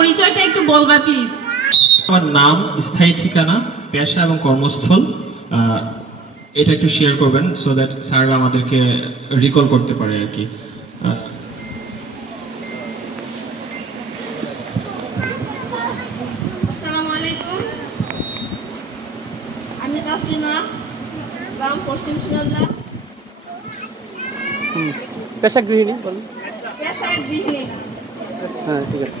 পরিচয়টা একটু বলবা প্লিজ আমার নাম স্থায়ী ঠিকানা পেশা এবং কর্মস্থল। এটা একটু শেয়ার করবেন সো দ্যাট স্যাররা আমাদেরকে রিকল করতে পারে আর কি। আসসালামু আলাইকুম। আমি তাসলিমা গ্রাম পশ্চিম সুনাদলা পেশা গৃহিণী বলুন। পেশায় গৃহিণী হ্যাঁ ঠিক আছে।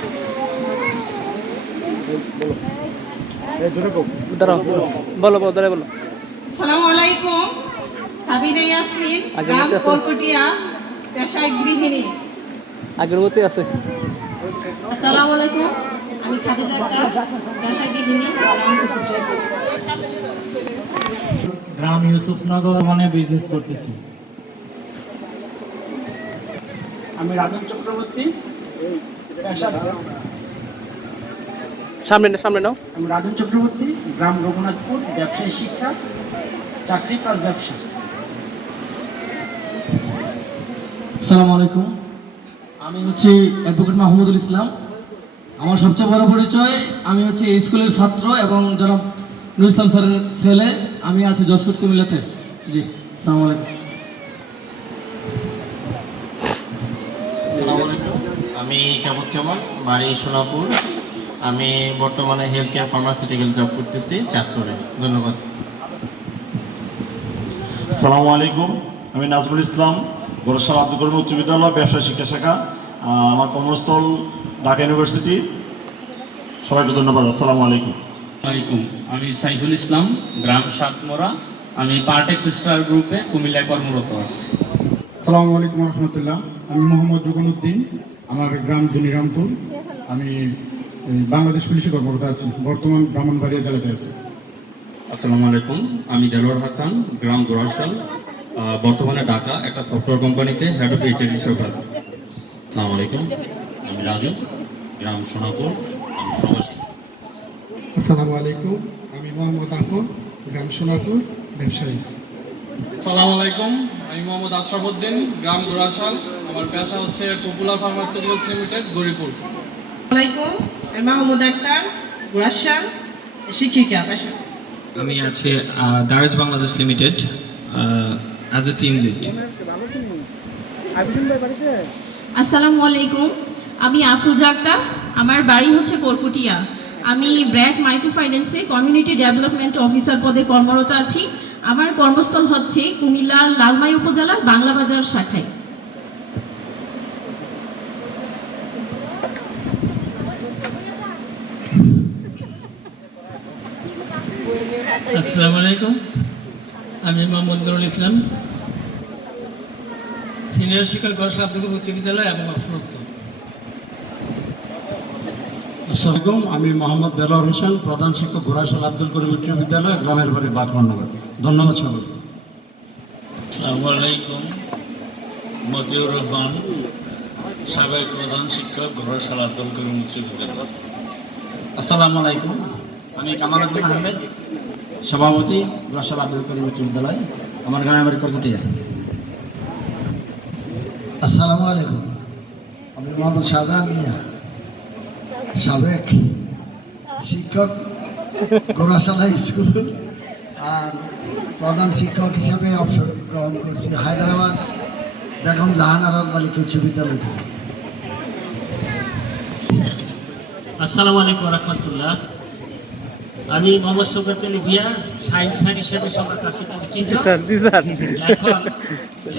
দাঁড়াও বলো বলো দাঁড়ায় বলো আসসালামু আলাইকুম সাবিনা ইয়াসমিন আগের গ্রাম? পেশায় গৃহিণী। আগের মতোই আছে। আসসালামু আলাইকুম আমি খাদিজা আক্তার পেশা গৃহিণী গ্রাম গ্রাম ইউসুফনগর মানে বিজনেস করতেছি। আমি রাজন চক্রবর্তী পেশা- সামনে না সামনে নাও। আমি রাজন চক্রবর্তী গ্রাম রঘুনাথপুর ব্যবসায়ী শিক্ষা চাকরি প্লাস ব্যবসা। আসসালামু আলাইকুম। আমি হচ্ছে অ্যাডভোকেট মাহমুদুল ইসলাম। আমার সবচেয়ে বড় পরিচয় আমি হচ্ছে এই স্কুলের ছাত্র এবং যারা নুর ইসলাম স্যারের ছেলে। আমি আছি যশোর কুমিল্লাতে। জি আসসালামু আলাইকুম। আসসালামু আলাইকুম। আমি কাবুজ্জামান বাড়ি সোনাপুর। আমি বর্তমানে হেলথ কেয়ার ফার্মাসিউটিক্যাল জব করতেছি চাঁদপুরে। ধন্যবাদ। আসসালামু আলাইকুম আমি নাজমুল ইসলাম বরসাল আব্দুল করিম উচ্চ বিদ্যালয় ব্যবসায় শিক্ষা শাখা। আমার কর্মস্থল ঢাকা ইউনিভার্সিটি। সবাইকে ধন্যবাদ আসসালামু আলাইকুম। আলাইকুম আমি সাইফুল ইসলাম গ্রাম সাতমোরা আমি পার্টেক্স স্টার গ্রুপে কুমিল্লায় কর্মরত আছি। আসসালামু আলাইকুম রহমতুল্লাহ। আমি মোহাম্মদ রুকনুদ্দিন আমার গ্রাম দুনিরামপুর আমি বাংলাদেশ পুলিশে কর্মরত আছি। বর্তমান ব্রাহ্মণবাড়িয়া জেলাতে আছি। আসসালামু আলাইকুম। আমি দেলোয়ার হাসান গ্রাম গোরাশাল বর্তমানে ঢাকা একটা সফটওয়্যার কোম্পানিতে হেড অফ এইচআর হিসেবে কাজ আসসালামু আলাইকুম। আমি রাজু গ্রাম সোনাপুর আমি প্রবাসী। আসসালামু আলাইকুম। আমি মোহাম্মদ আহমদ গ্রাম সোনাপুর ব্যবসায়ী। আসসালামু আলাইকুম। আমি মোহাম্মদ আশরাফ উদ্দিন গ্রাম গোরাশাল আমার পেশা হচ্ছে পপুলার ফার্মাসিউটিক্যালস লিমিটেড গরিপুর ওয়ালাইকুম আমি মাহমুদ আক্তার গুরাশাল শিক্ষিকা পেশা। আমি আছি Daraz Bangladesh limited as a team lead আসসালামু আলাইকুম। আমি আফরোজা আক্তার আমার বাড়ি হচ্ছে কোরকুটিয়া। আমি ব্র্যাক মাইক্রো ফাইন্যান্সে কমিউনিটি ডেভেলপমেন্ট অফিসার পদে কর্মরত আছি। আমার কর্মস্থল হচ্ছে কুমিল্লার লালমাই উপজেলার বাংলা বাজার শাখায়। আসসালামু আলাইকুম। আমি মোহাম্মদ নুরুল ইসলাম সিনিয়র শিক্ষক গড়শাল আব্দুল উচ্চ বিদ্যালয় এবং অবসরপ্রাপ্ত আসসালামাইকুম আমি মোহাম্মদ দেলোয়ার হোসেন প্রধান শিক্ষক গোরাশাল আব্দুল করিম উচ্চ বিদ্যালয় গ্রামের বাড়ি বাকরনগর ধন্যবাদ সবাই আসসালামু আলাইকুম মজিউর রহমান সাবেক প্রধান শিক্ষক ঘোড়াশাল আব্দুল করিম উচ্চ বিদ্যালয় আসসালামু আলাইকুম। আমি কামালউদ্দিন আহমেদ, সভাপতি রসাল আব্দুল করিম উচ্চ বিদ্যালয় আমার গ্রামের বাড়ি করকুটিয়া আসসালামু আলাইকুম। আমি মোহাম্মদ শাহজাহান মিয়া, সাবেক শিক্ষক গোরাশালা স্কুল, আর প্রধান শিক্ষক হিসেবে অবসর গ্রহণ করছি হায়দ্রাবাদ বেগম জাহান আরব বালিকা উচ্চ বিদ্যালয় থেকে। আসসালামু আলাইকুম রহমতুল্লাহ। আমি মোহাম্মদ সৌকত আলী ভিয়া সায়েন্স স্যার হিসেবে সবার কাছে পরিচিত। স্যার জি স্যার। এখন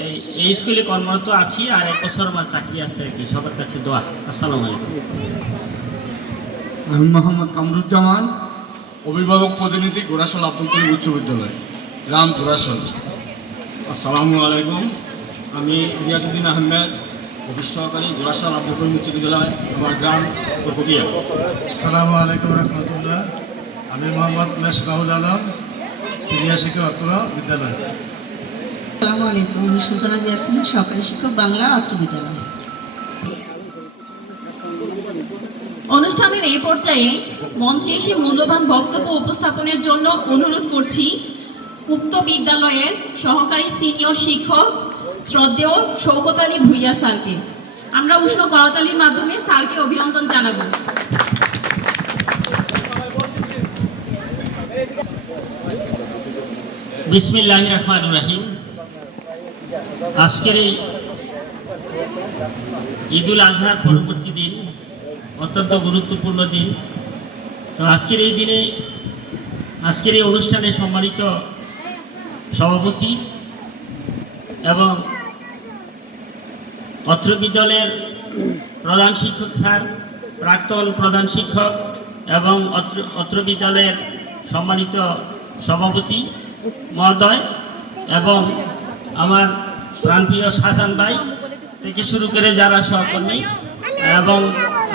এই- এই স্কুলে কর্মরত আছি আর এক বছর আমার চাকরি আছে আর কি সবার কাছে দোয়া। আসসালামু আলাইকুম। আমি মোহাম্মদ কামরুজ্জামান অভিভাবক প্রতিনিধি গোরাশাল আব্দুল করিম উচ্চ বিদ্যালয় গ্রাম গোরাশাল আসসালামু আলাইকুম। আমি রিয়াজুদ্দিন আহমেদ অফিস সহকারী গোরাশাল আব্দুল করিম উচ্চ বিদ্যালয় আমার গ্রাম কোরকুটিয়া সালামু আলাইকুম রহমতুল্লাহ। আমি মোহাম্মদ মেশবাহুল আলম, সিনিয়র শিক্ষক অত্র বিদ্যালয়। আসসালামু আলাইকুম, আমি সুলতানা জিয়াসমিন সহকারী শিক্ষক বাংলা অত্র বিদ্যালয়। অনুষ্ঠানের এই পর্যায়ে মঞ্চে এসে মূল্যবান বক্তব্য উপস্থাপনের জন্য অনুরোধ করছি উক্ত বিদ্যালয়ের সহকারী সিনিয়র শিক্ষক শ্রদ্ধেয় শৌকত আলী ভুইয়া স্যারকে। আমরা উষ্ণ করতালির মাধ্যমে স্যারকে অভিনন্দন জানাব। বিসমিল্লাহ রহমান রাহিম আজকের এই ঈদুল আজহার পরবর্তী দিন, অত্যন্ত গুরুত্বপূর্ণ দিন। তো আজকের এই দিনে, আজকের এই অনুষ্ঠানে সম্মানিত সভাপতি এবং অত্র বিদ্যালয়ের প্রধান শিক্ষক স্যার, প্রাক্তন প্রধান শিক্ষক এবং অত্র অত্র বিদ্যালয়ের সম্মানিত সভাপতি মহোদয় এবং আমার প্রাণপ্রিয় শাসান ভাই থেকে শুরু করে যারা সহকর্মী এবং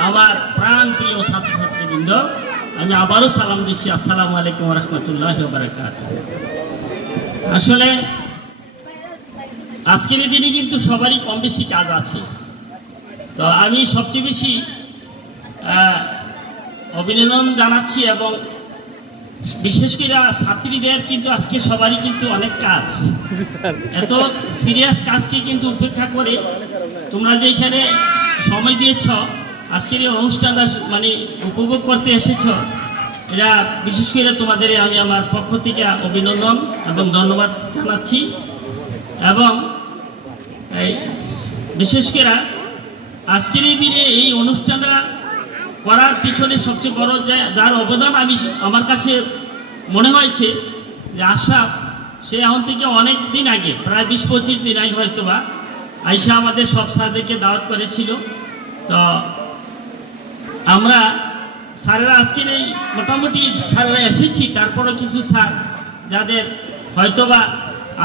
আমার প্রাণপ্রিয় ছাত্রছাত্রীবৃন্দ, আমি আবারও সালাম দিচ্ছি। আসসালামু আলাইকুম রহমতুল্লাহ আসলে আজকের দিনে কিন্তু সবারই কম বেশি কাজ আছে। তো আমি সবচেয়ে বেশি অভিনন্দন জানাচ্ছি এবং বিশেষ করে ছাত্রীদের কিন্তু আজকে সবারই কিন্তু অনেক কাজ। এত সিরিয়াস কাজকে কিন্তু উপেক্ষা করে তোমরা যে এখানে সময় দিয়েছ, আজকের এই অনুষ্ঠানটা মানে উপভোগ করতে এসেছ, এরা বিশেষ করে তোমাদের আমি আমার পক্ষ থেকে অভিনন্দন এবং ধন্যবাদ জানাচ্ছি। এবং বিশেষ করে আজকের এই দিনে এই অনুষ্ঠানটা করার পিছনে সবচেয়ে বড় যার অবদান আমি আমার কাছে মনে হয়েছে যে আশা সে এখন থেকে অনেক দিন আগে, প্রায় বিশ পঁচিশ দিন আগে হয়তো বা আইসা আমাদের সব স্যারদেরকে দাওয়াত করেছিল। তো আমরা স্যারেরা আজকের এই মোটামুটি স্যারেরা এসেছি, তারপরও কিছু স্যার যাদের হয়তোবা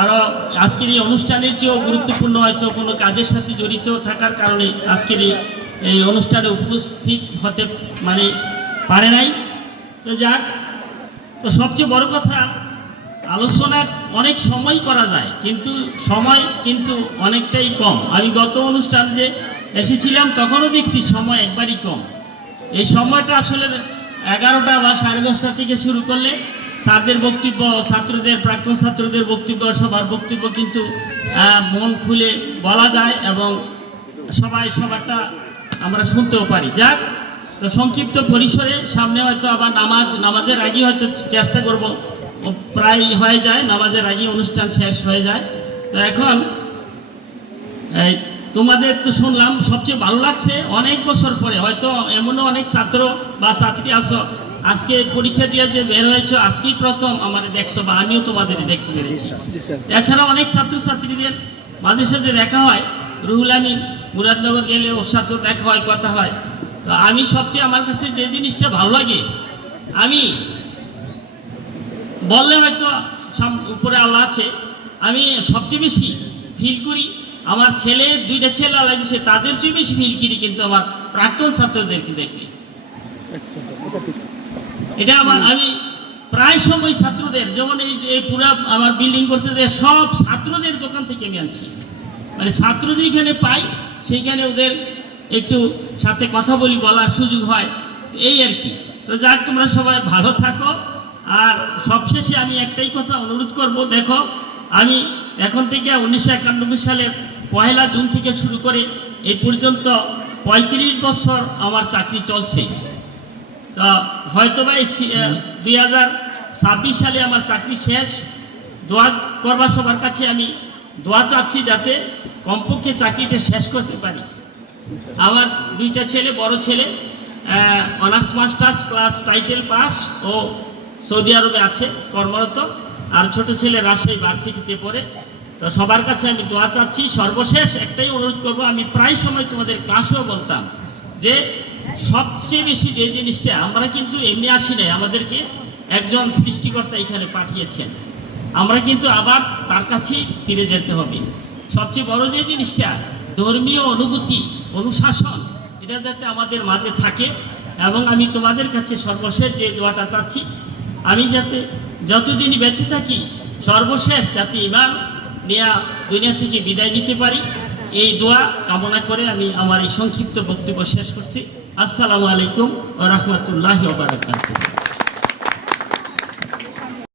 আরও আজকের এই অনুষ্ঠানের চেয়েও গুরুত্বপূর্ণ হয়তো কোনো কাজের সাথে জড়িত থাকার কারণে আজকের এই এই অনুষ্ঠানে উপস্থিত হতে মানে পারে নাই। তো যাক, তো সবচেয়ে বড় কথা আলোচনা অনেক সময় করা যায়, কিন্তু সময় কিন্তু অনেকটাই কম। আমি গত অনুষ্ঠান যে এসেছিলাম, তখনও দেখছি সময় একবারই কম। এই সময়টা আসলে এগারোটা বা সাড়ে দশটা থেকে শুরু করলে স্যারদের বক্তব্য, ছাত্রদের, প্রাক্তন ছাত্রদের বক্তব্য, সবার বক্তব্য কিন্তু মন খুলে বলা যায় এবং সবাই সবারটা আমরা শুনতেও পারি। যাক তো সংক্ষিপ্ত পরিসরে সামনে হয়তো আবার নামাজ নামাজের আগে হয়তো চেষ্টা করব। প্রায় হয়ে যায় নামাজের আগে অনুষ্ঠান শেষ হয়ে যায়। তো এখন এই, তোমাদের তো শুনলাম সবচেয়ে ভালো লাগছে অনেক বছর পরে হয়তো এমনও অনেক ছাত্র বা ছাত্রী আসো আজকে পরীক্ষা দিয়ে যে বের হয়েছো আজকেই প্রথম আমার দেখছ বা আমিও তোমাদের দেখতে পেরেছি। এছাড়া অনেক ছাত্রছাত্রীদের মাঝে সাথে দেখা হয় রুহুল আমিন মুরাদনগর গেলে ওর সাথেও দেখা হয়, কথা হয়। তো আমি সবচেয়ে আমার কাছে যে জিনিসটা ভালো লাগে, আমি বললে হয়তো উপরে আল্লাহ আছে, আমি সবচেয়ে বেশি ফিল করি। আমার ছেলে, দুইটা ছেলে আল্লাহ দিছে, তাদের চেয়ে বেশি ফিল করি কিন্তু আমার প্রাক্তন ছাত্রদেরকে আচ্ছা এটা আমার, আমি প্রায় সময় ছাত্রদের, যেমন এই যে পুরো আমার বিল্ডিং করতে যে সব ছাত্রদের দোকান থেকে আমি আনছি। মানে ছাত্র যেখানে পাই সেইখানে ওদের একটু সাথে কথা বলি, বলার সুযোগ হয়। এই আর কি। তো যাক, তোমরা সবাই ভালো থাকো। আর সবশেষে আমি একটাই কথা অনুরোধ করব, দেখো, আমি এখন থেকে উনিশশো একানব্বই সালের পয়লা জুন থেকে শুরু করে এই পর্যন্ত পঁয়ত্রিশ বছর আমার চাকরি চলছে। তা হয়তো বা দুই হাজার ছাব্বিশ সালে আমার চাকরি শেষ। দোয়া করবার সবার কাছে, আমি দোয়া চাচ্ছি যাতে কমপক্ষে চাকরিটা শেষ করতে পারি আমার দুইটা ছেলে, বড় ছেলে honours masters plus title pass ও সৌদি আরবে আছে, কর্মরত। আর ছোট ছেলে রাজশাহী ভার্সিটিতে পড়ে। তো সবার কাছে আমি দোয়া চাচ্ছি, সর্বশেষ একটাই অনুরোধ করব, আমি প্রায় সময় তোমাদের ক্লাসেও বলতাম যে সবচেয়ে বেশি যে জিনিসটা আমরা কিন্তু এমনি আসি নাই, আমাদেরকে একজন সৃষ্টিকর্তা এখানে পাঠিয়েছেন। আমরা কিন্তু আবার তার কাছেই ফিরে যেতে হবে। সবচেয়ে বড় যে জিনিসটা, ধর্মীয় অনুভূতি, অনুশাসন, এটা যাতে আমাদের মাঝে থাকে। এবং আমি তোমাদের কাছে সর্বশেষ যে দোয়াটা চাচ্ছি, আমি যাতে যতদিনই বেঁচে থাকি, সর্বশেষ যাতে ইমান নেয়া দুনিয়া থেকে বিদায় নিতে পারি। এই দোয়া কামনা করে আমি আমার এই সংক্ষিপ্ত বক্তব্য শেষ করছি। আসসালামু আলাইকুম ও রহমতুল্লাহ বারাকাতুহ।